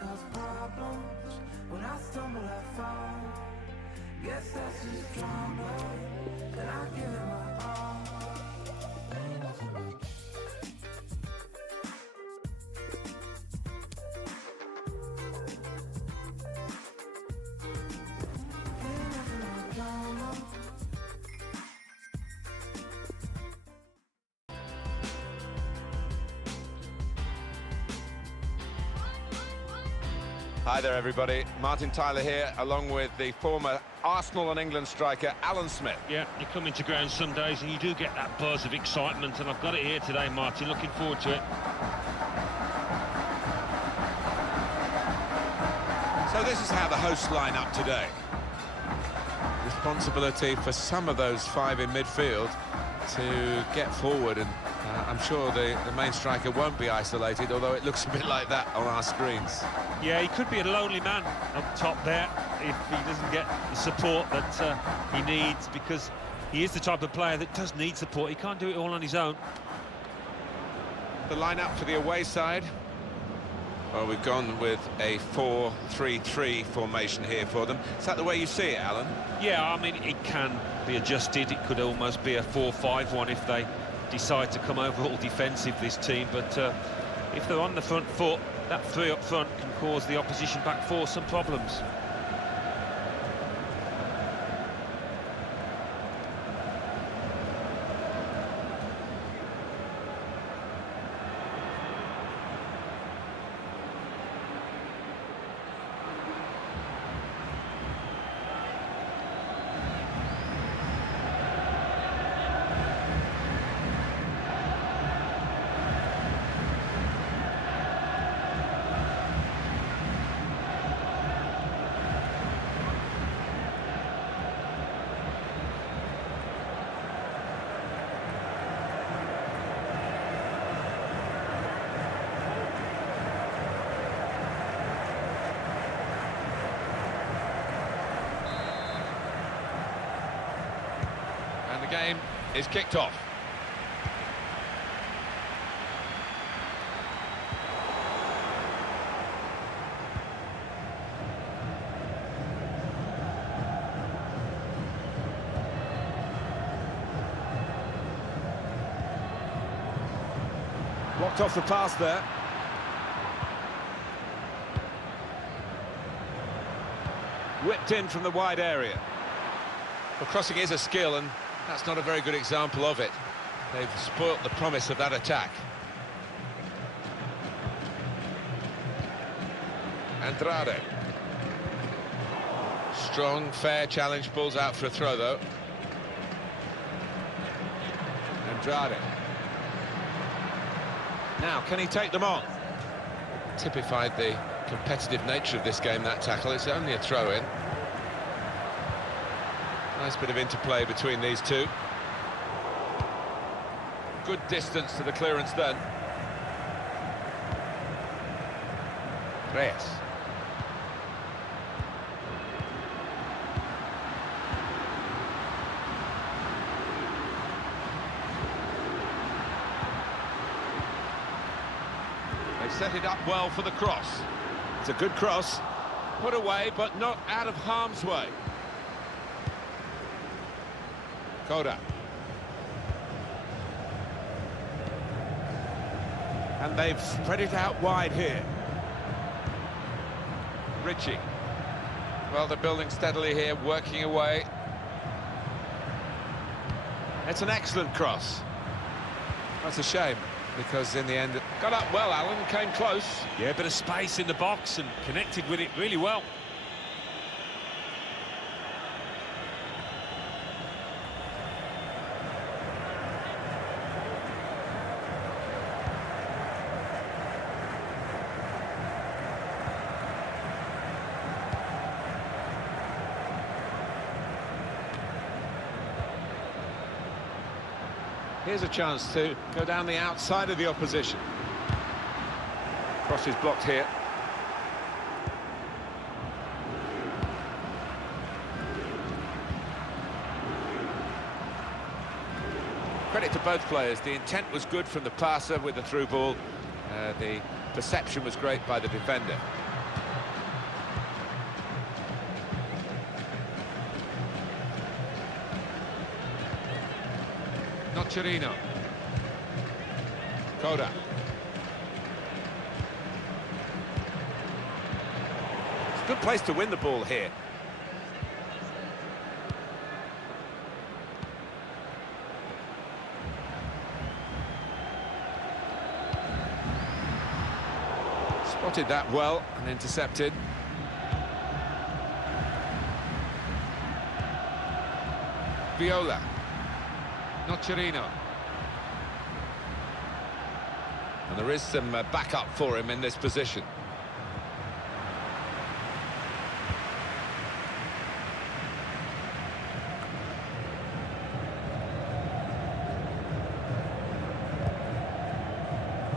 cause problems. When I stumble, I fall. Guess that's just drama, and I give it my all. Ain't nothing but Hi there everybody, Martin Tyler here, along with the former Arsenal and England striker Alan Smith. Yeah, you come into ground some days and you do get that buzz of excitement, and I've got it here today, Martin, looking forward to it. So this is how the hosts line up today. Responsibility for some of those five in midfield to get forward, and I'm sure the main striker won't be isolated, although it looks a bit like that on our screens. Yeah, he could be a lonely man up top there if he doesn't get the support that he needs, because he is the type of player that does need support. He can't do it all on his own. The lineup for the away side. Well, we've gone with a 4-3-3 formation here for them. Is that the way you see it, Alan? Yeah, I mean, it can be adjusted. It could almost be a 4-5-1 if they decide to come over all defensive, this team. But if they're on the front foot, that three up front can cause the opposition back four some problems. And the game is kicked off. Blocked off the pass there. Whipped in from the wide area. Well, crossing is a skill, and that's not a very good example of it. They've spoilt the promise of that attack. Andrade. Strong, fair challenge, pulls out for a throw, though. Andrade. Now, can he take them on? Typified the competitive nature of this game, that tackle. It's only a throw-in. Nice bit of interplay between these two. Good distance to the clearance then. Reyes. They set it up well for the cross. It's a good cross. Put away, but not out of harm's way. Koda. And they've spread it out wide here. Ritchie. Well, they're building steadily here, working away. It's an excellent cross. That's a shame, because in the end, it got up well, Alan, came close. Yeah, a bit of space in the box and connected with it really well. Here's a chance to go down the outside of the opposition. Cross is blocked here. Credit to both players. The intent was good from the passer with the through ball. The perception was great by the defender. Nocerino. Coda. It's a good place to win the ball here. Spotted that well and intercepted. Viola. Nocerino. And there is some backup for him in this position.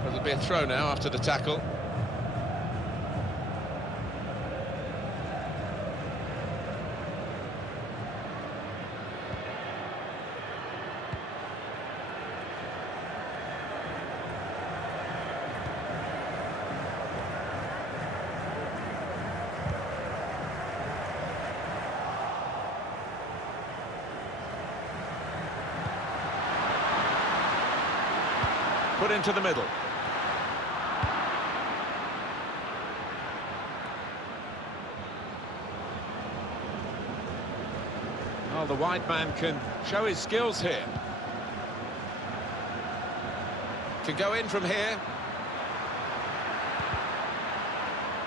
There'll be a throw now after the tackle. Put into the middle. Oh, the wide man can show his skills here. Can go in from here.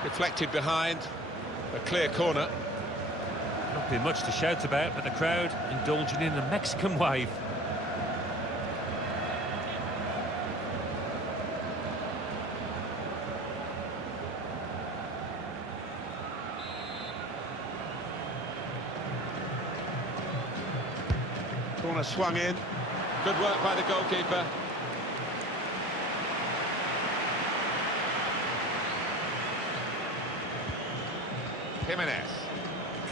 Deflected behind. A clear corner. Not been much to shout about, but the crowd indulging in a Mexican wave. Corner swung in. Good work by the goalkeeper. Jimenez.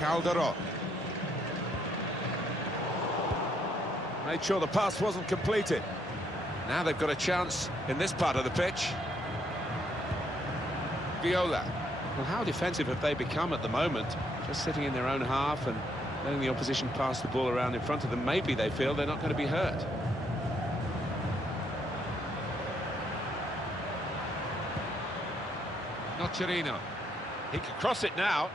Calderon. Made sure the pass wasn't completed. Now they've got a chance in this part of the pitch. Viola. Well, how defensive have they become at the moment? Just sitting in their own half and letting the opposition pass the ball around in front of them. Maybe they feel they're not going to be hurt. Nocerino. He can cross it now.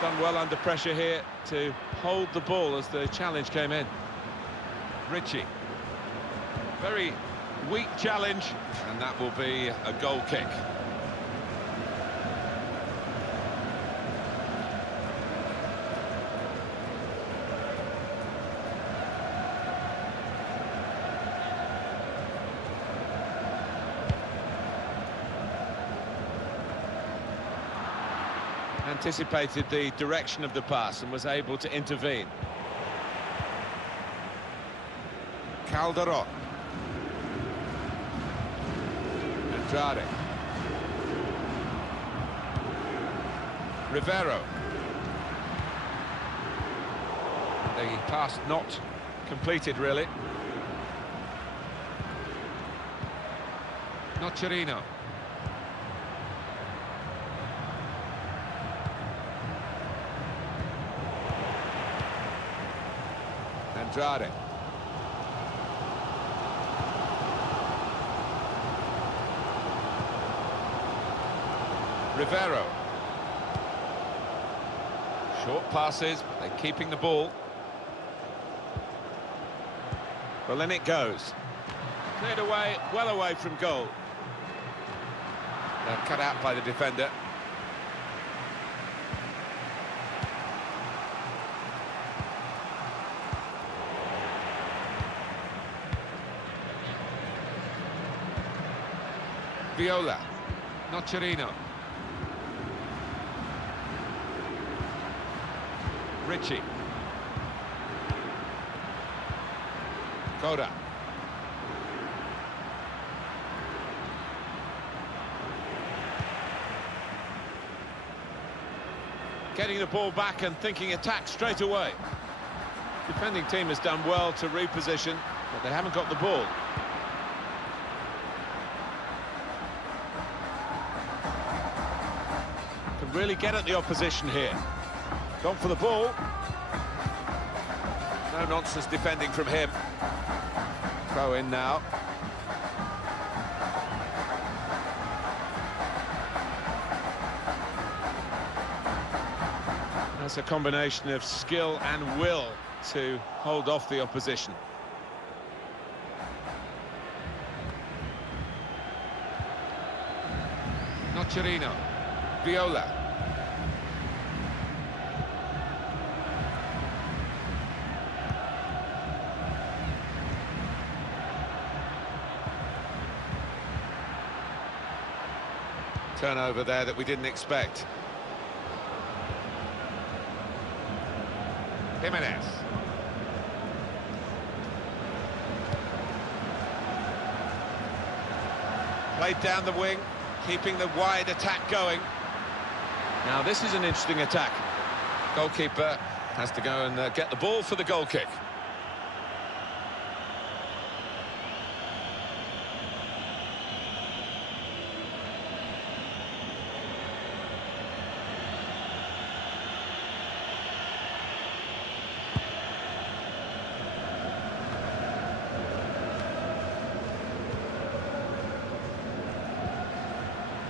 Done well under pressure here to hold the ball as the challenge came in. Ritchie. Very weak challenge, and that will be a goal kick. Anticipated the direction of the pass and was able to intervene. Calderon. Andrade. Rivero. The pass not completed, really. Nocerino. Andrade. Rivero. Short passes, but they're keeping the ball. Well, in it goes. Cleared away, well away from goal. They're cut out by the defender. Viola. Nocerino. Ritchie. Coda. Getting the ball back and thinking attack straight away. Defending team has done well to reposition, but they haven't got the ball. Can really get at the opposition here. Gone for the ball. No nonsense defending from him. Throw in now. That's a combination of skill and will to hold off the opposition. Nocerino, Viola. Turnover there that we didn't expect. Jimenez. Played down the wing, keeping the wide attack going. Now this is an interesting attack. Goalkeeper has to go and get the ball for the goal kick.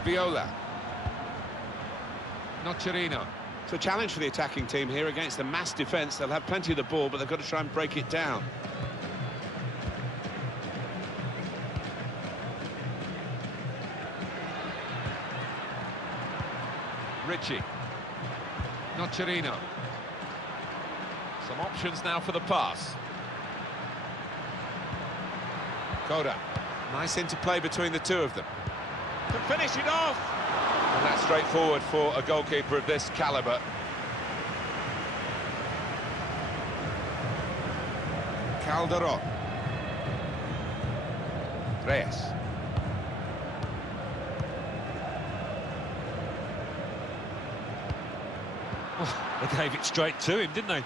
Viola. Nocerino. It's a challenge for the attacking team here against a mass defence. They'll have plenty of the ball, but they've got to try and break it down. Richie. Nocerino. Some options now for the pass. Koda. Nice interplay between the two of them. To finish it off! And that's straightforward for a goalkeeper of this calibre. Calderon. Reyes. Oh, they gave it straight to him, didn't they?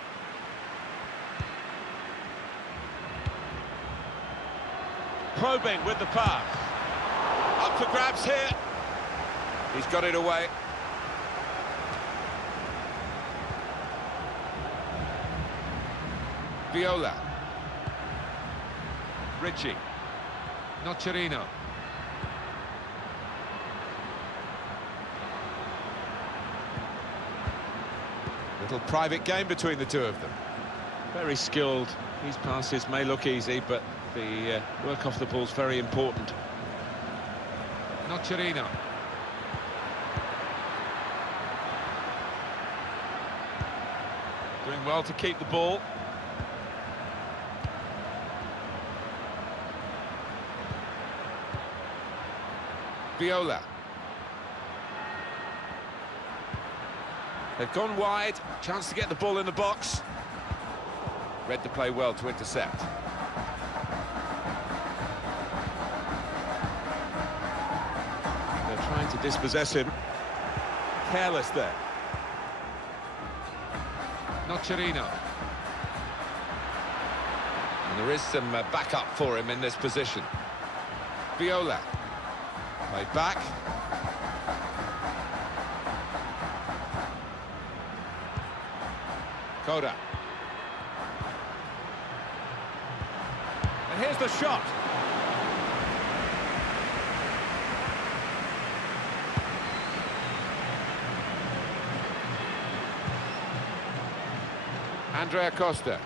Probing with the pass. Up for grabs here. He's got it away. Viola. Richie. Nocerino. Little private game between the two of them. Very skilled. These passes may look easy, but the work off the ball is very important. Nocerino. Doing well to keep the ball. Viola. They've gone wide. Chance to get the ball in the box. Read the play well to intercept. Trying to dispossess him. Careless there. Nocerino. And there is some backup for him in this position. Viola. Played back. Koda. And here's the shot. Andrea Costa.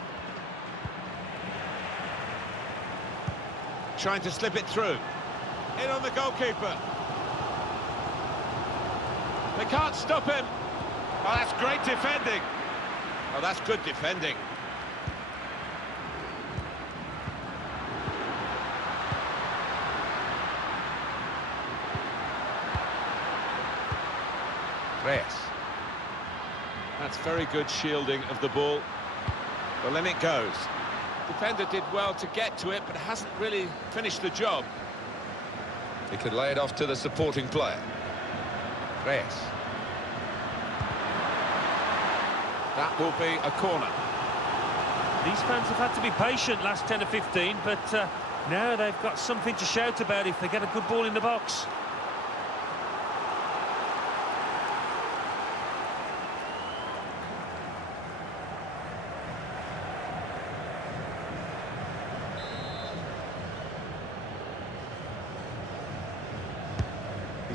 Trying to slip it through. In on the goalkeeper. They can't stop him. Oh, that's great defending. Oh, that's good defending. Reyes. That's very good shielding of the ball. Well, in it goes. Defender did well to get to it, but hasn't really finished the job. He could lay it off to the supporting player. Reyes. That will be a corner. These fans have had to be patient last 10 or 15, but now they've got something to shout about if they get a good ball in the box.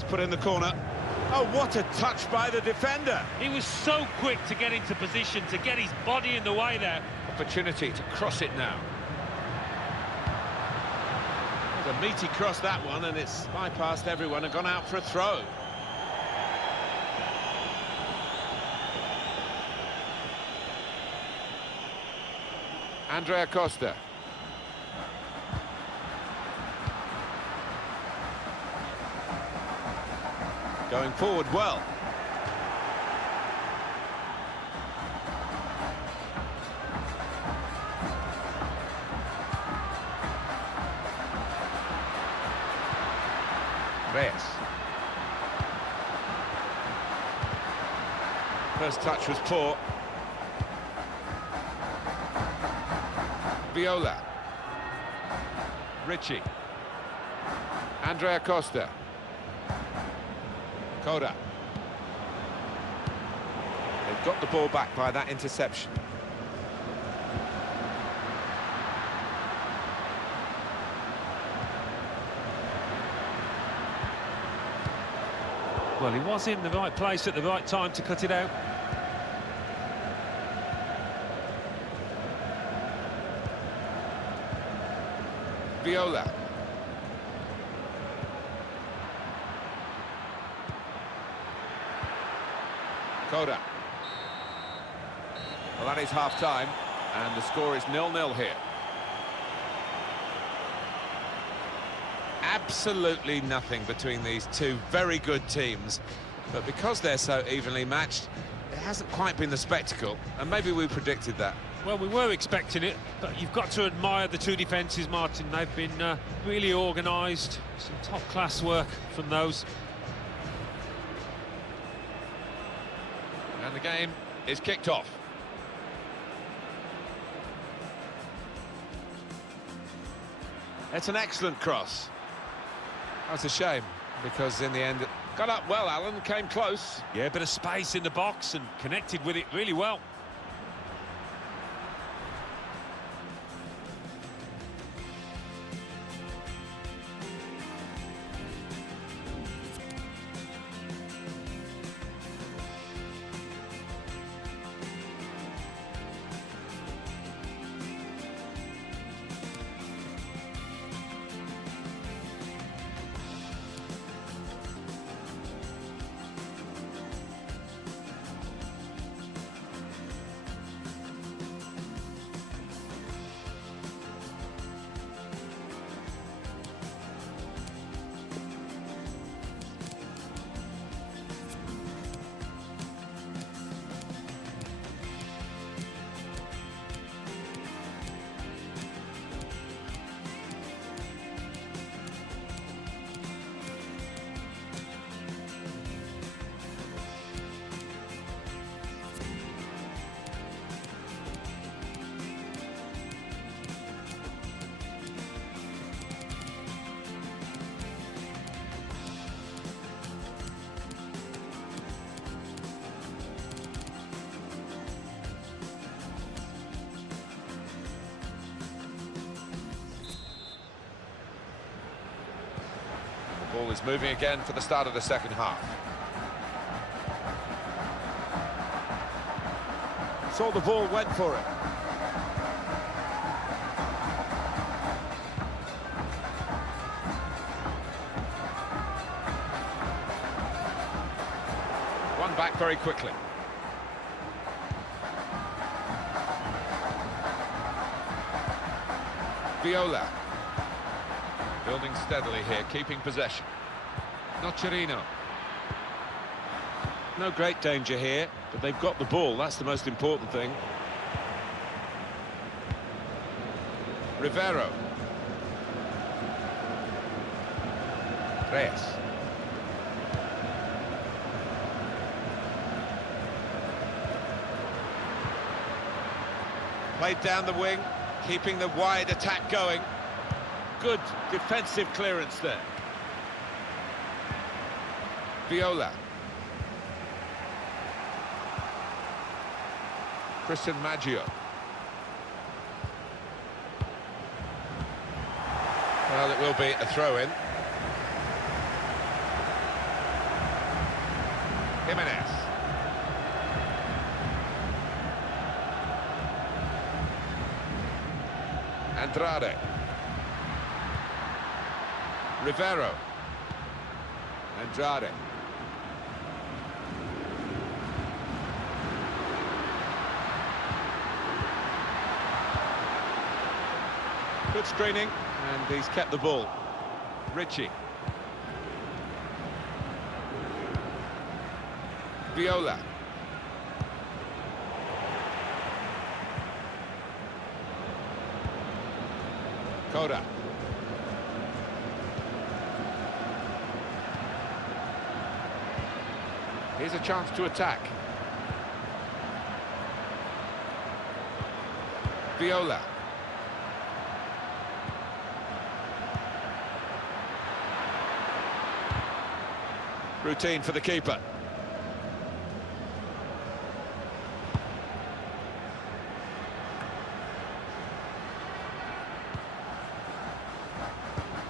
put in the corner. Oh, what a touch by the defender. He was so quick to get into position, to get his body in the way there. Opportunity to cross it now. There's a meaty cross, that one, and it's bypassed everyone and gone out for a throw. Andrea Costa. Going forward well. Reyes. First touch was poor. Viola. Ritchie. Andrea Costa. Koda. They've got the ball back by that interception. Well, he was in the right place at the right time to cut it out. Viola. Koda. Well, that is half-time, and the score is 0-0 here. Absolutely nothing between these two very good teams, but because they're so evenly matched, it hasn't quite been the spectacle, and maybe we predicted that. Well, we were expecting it, but you've got to admire the two defences, Martin. They've been really organised, some top-class work from those. And the game is kicked off. It's an excellent cross. That's a shame, because in the end, it got up well, Alan, came close. Yeah, a bit of space in the box and connected with it really well. Ball is moving again for the start of the second half. Saw the ball, went for it. One back very quickly. Viola. Building steadily here, keeping possession. Nocerino. No great danger here, but they've got the ball, that's the most important thing. Rivero. Reyes. Played down the wing, keeping the wide attack going. Good defensive clearance there. Viola. Christian Maggio. Well, it will be a throw-in. Jimenez. Andrade. Rivero. Andrade. Good screening, and he's kept the ball. Richie. Viola. Coda. Here's a chance to attack. Viola. Routine for the keeper.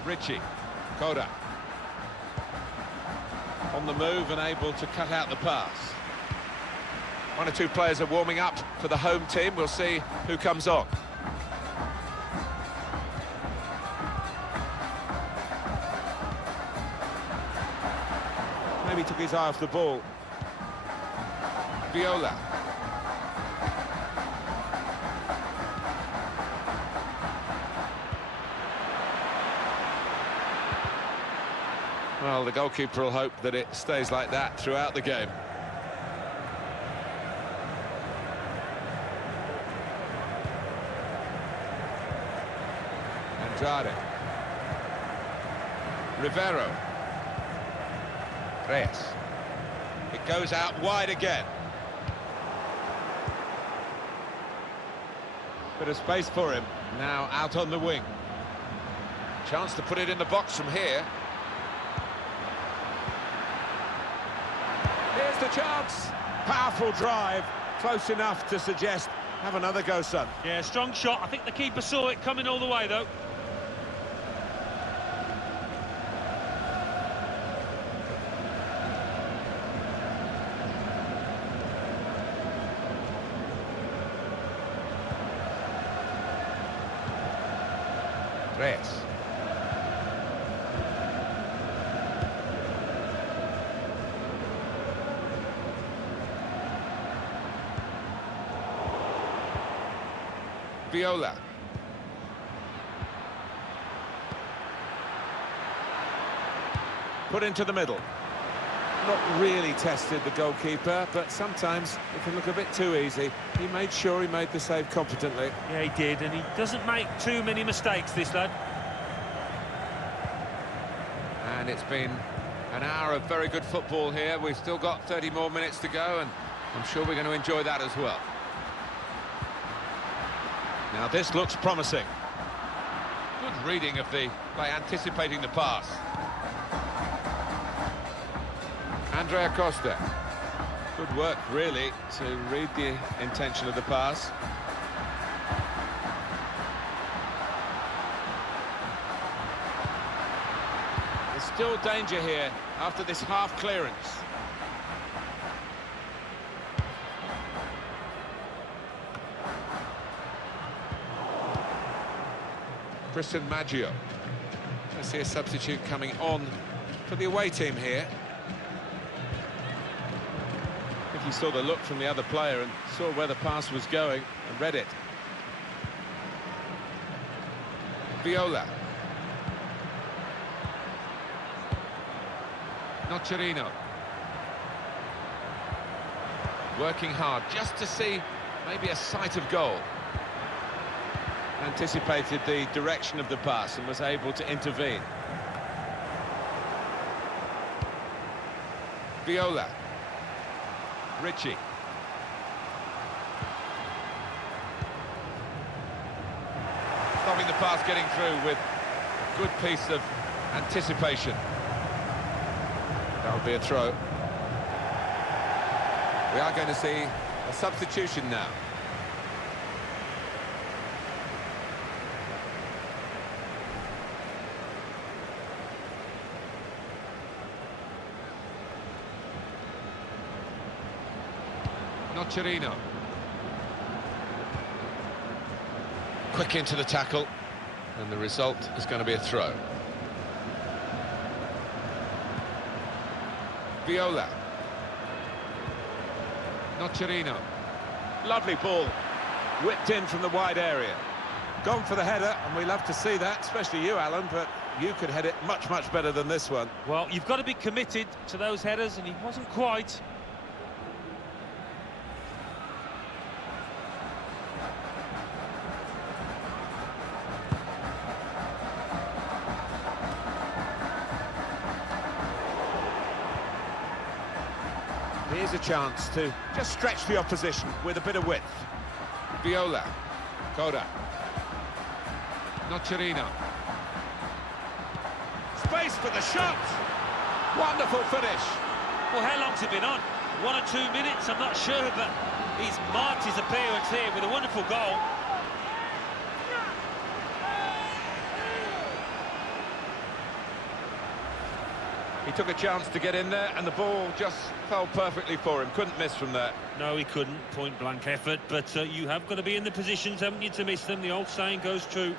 Richie. Coda. On the move and able to cut out the pass. One or two players are warming up for the home team. We'll see who comes on. Maybe took his eye off the ball. Viola. Well, the goalkeeper will hope that it stays like that throughout the game. Andrade. Rivero. Reyes. It goes out wide again. Bit of space for him. Now out on the wing. Chance to put it in the box from here. Here's the chance. Powerful drive. Close enough to suggest, have another go, son. Yeah, strong shot. I think the keeper saw it coming all the way, though. Reyes. Viola. Put into the middle. Not really tested the goalkeeper, but sometimes it can look a bit too easy. He made sure he made the save competently. Yeah, he did, and he doesn't make too many mistakes, this lad. And it's been an hour of very good football here. We've still got 30 more minutes to go, and I'm sure we're going to enjoy that as well. Now this looks promising. Good reading of by anticipating the pass. Andrea Costa. Good work, really, to read the intention of the pass. There's still danger here after this half clearance. Christian Maggio. I see a substitute coming on for the away team here. I think he saw the look from the other player and saw where the pass was going and read it. Viola. Nocerino. Working hard just to see maybe a sight of goal. Anticipated the direction of the pass and was able to intervene. Viola. Richie. Stopping the pass getting through with a good piece of anticipation. That would be a throw. We are going to see a substitution now. Nocerino. Quick into the tackle, and the result is going to be a throw. Viola. Nocerino. Lovely ball. Whipped in from the wide area. Gone for the header, and we love to see that, especially you, Alan, but you could head it much, much better than this one. Well, you've got to be committed to those headers, and he wasn't quite. Here's a chance to just stretch the opposition with a bit of width. Viola. Coda. Nocerino. Space for the shot! Wonderful finish! Well, how long's it been on? 1 or 2 minutes, I'm not sure, but he's marked his appearance here with a wonderful goal. He took a chance to get in there, and the ball just fell perfectly for him. Couldn't miss from there. No, he couldn't. Point-blank effort, but you have got to be in the positions, haven't you, to miss them? The old saying goes true.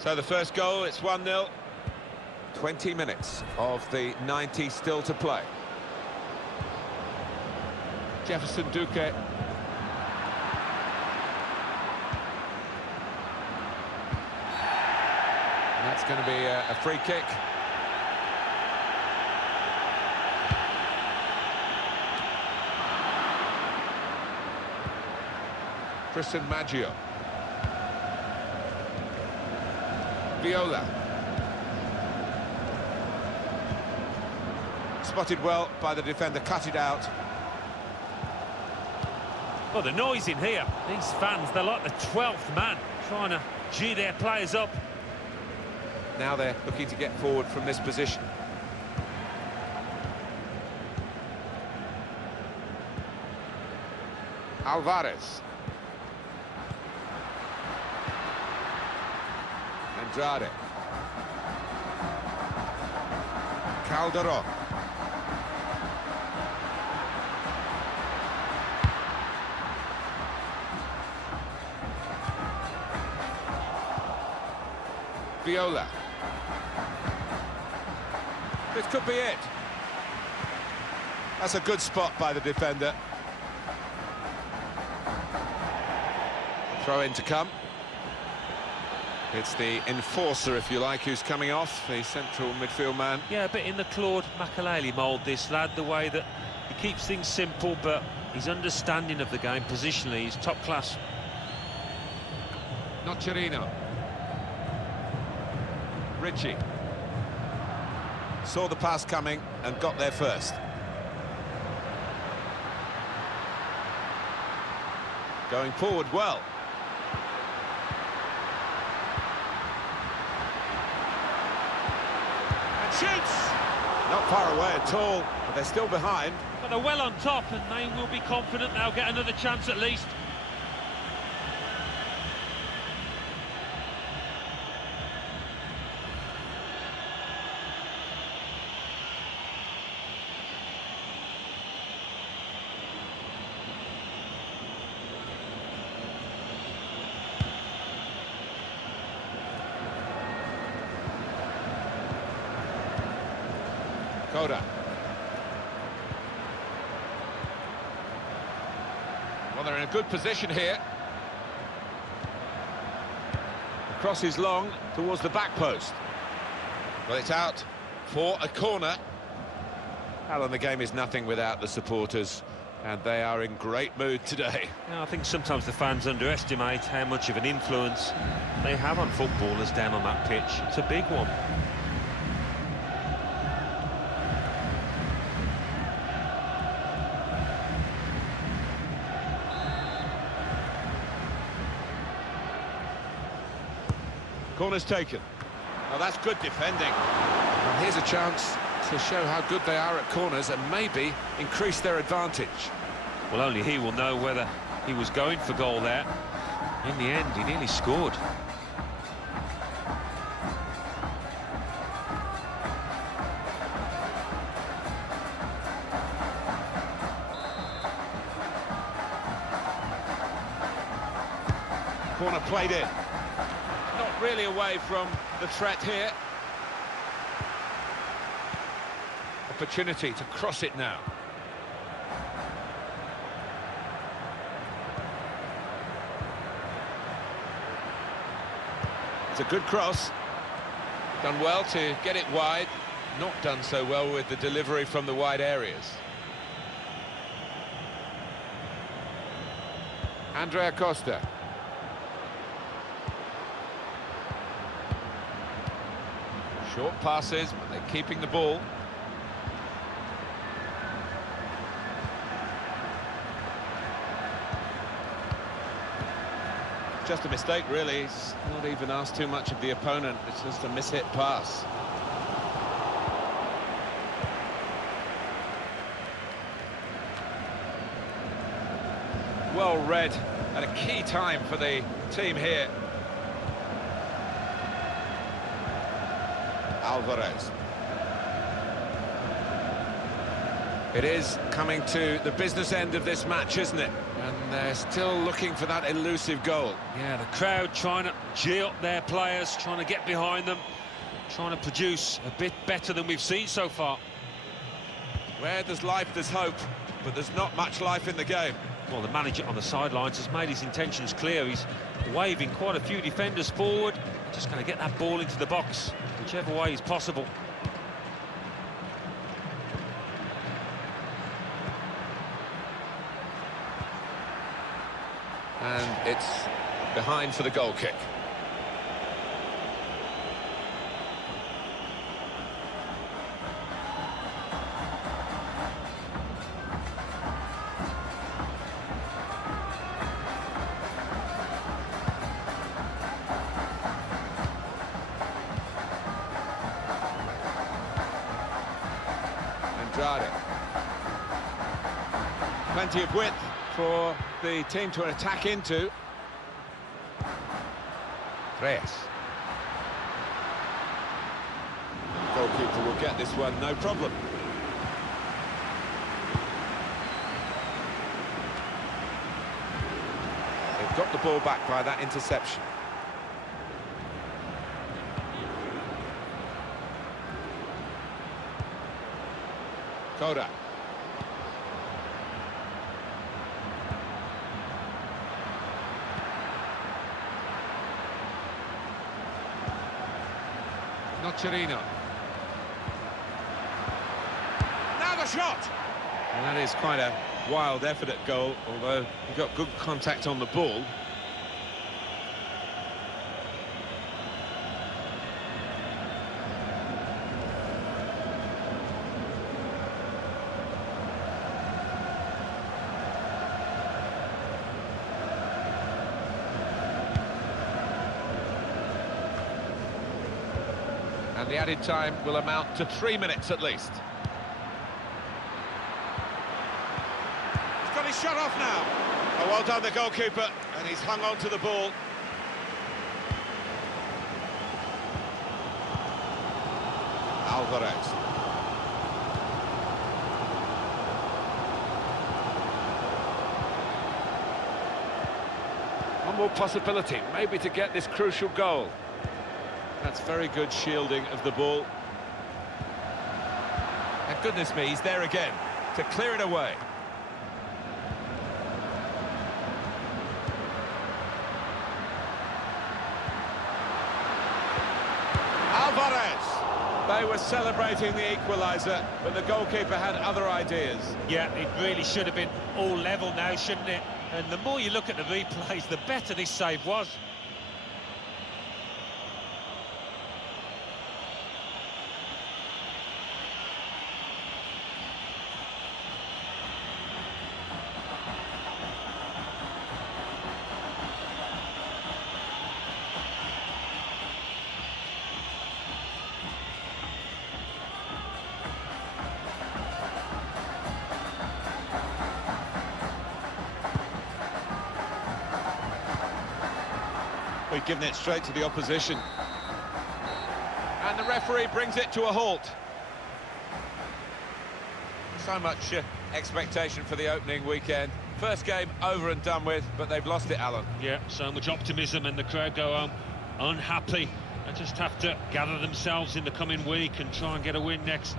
So the first goal, it's 1-0. 20 minutes of the 90 still to play. Jefferson Duque. That's going to be a free kick. Christian Maggio. Viola. Spotted well by the defender, cut it out. Well, the noise in here, these fans, they're like the 12th man, trying to gee their players up. Now they're looking to get forward from this position. Alvarez. Andrade. Calderon. Viola. This could be it. That's a good spot by the defender. Throw in to come. It's the enforcer, if you like, who's coming off, the central midfield man. Yeah, a bit in the Claude Makelele mould, this lad, the way that he keeps things simple, but his understanding of the game positionally is top class. Nocerino. Ritchie. Saw the pass coming and got there first. Going forward well. And shoots! Not far away at all, but they're still behind. But they're well on top, and they will be confident they'll get another chance at least. Coda. Well, they're in a good position here. The cross is long towards the back post. Well, it's out for a corner. Alan, the game is nothing without the supporters, and they are in great mood today. Yeah, I think sometimes the fans underestimate how much of an influence they have on footballers down on that pitch. It's a big one. Corner's taken. Oh, that's good defending. And here's a chance to show how good they are at corners and maybe increase their advantage. Well, only he will know whether he was going for goal there. In the end, he nearly scored. Corner played in. Not really away from the threat here. Opportunity to cross it now. It's a good cross. Done well to get it wide. Not done so well with the delivery from the wide areas. Andrea Costa. Short passes, but they're keeping the ball. Just a mistake, really. He's not even asked too much of the opponent. It's just a mishit pass. Well read at a key time for the team here. Alvarez. It is coming to the business end of this match, isn't it? And they're still looking for that elusive goal. Yeah, the crowd trying to gee up their players, trying to get behind them, trying to produce a bit better than we've seen so far. Where there's life, there's hope, but there's not much life in the game. Well, the manager on the sidelines has made his intentions clear. He's waving quite a few defenders forward, just going to get that ball into the box, whichever way is possible. And it's behind for the goal kick. Andrade. Plenty of width for the team to attack into. Reyes. Goalkeeper will get this one, no problem. They've got the ball back by that interception. Koda. Nocerino. Now the shot! And that is quite a wild effort at goal, although he got good contact on the ball. And the added time will amount to 3 minutes at least. He's got his shot off now. Oh, well done, the goalkeeper, and he's hung on to the ball. Alvarez. One more possibility, maybe to get this crucial goal. That's very good shielding of the ball. And goodness me, he's there again to clear it away. Alvarez! They were celebrating the equaliser, but the goalkeeper had other ideas. Yeah, it really should have been all level now, shouldn't it? And the more you look at the replays, the better this save was. given it straight to the opposition. And the referee brings it to a halt. So much expectation for the opening weekend. First game over and done with, but they've lost it, Alan. Yeah, so much optimism, and the crowd go home unhappy. They just have to gather themselves in the coming week and try and get a win next.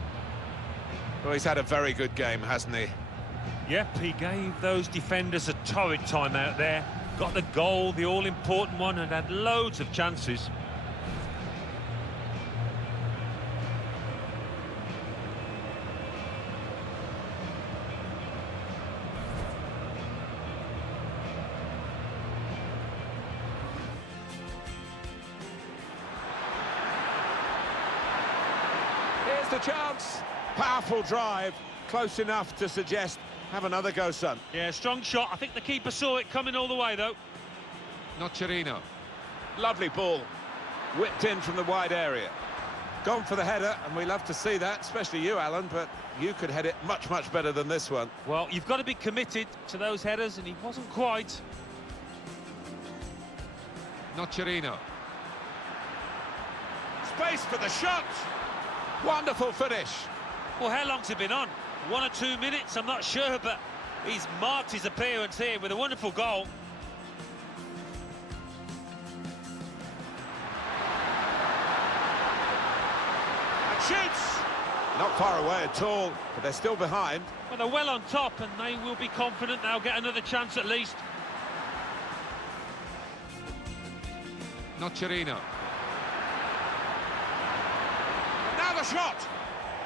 Well, he's had a very good game, hasn't he? Yep, he gave those defenders a torrid time out there. Got the goal, the all-important one, and had loads of chances. Here's the chance. Powerful drive, close enough to suggest, have another go, son. Yeah, strong shot. I think the keeper saw it coming all the way, though. Nocerino. Lovely ball. Whipped in from the wide area. Gone for the header, and we love to see that, especially you, Alan, but you could head it much, much better than this one. Well, you've got to be committed to those headers, and he wasn't quite. Nocerino. Space for the shot. Wonderful finish. Well, how long's it been on? 1 or 2 minutes, I'm not sure, but he's marked his appearance here with a wonderful goal. And shoots! Not far away at all, but they're still behind. Well, they're well on top, and they will be confident they'll get another chance at least. Nocerino. Now the shot!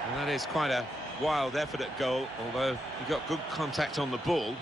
And that is quite a wild effort at goal, although he got good contact on the ball.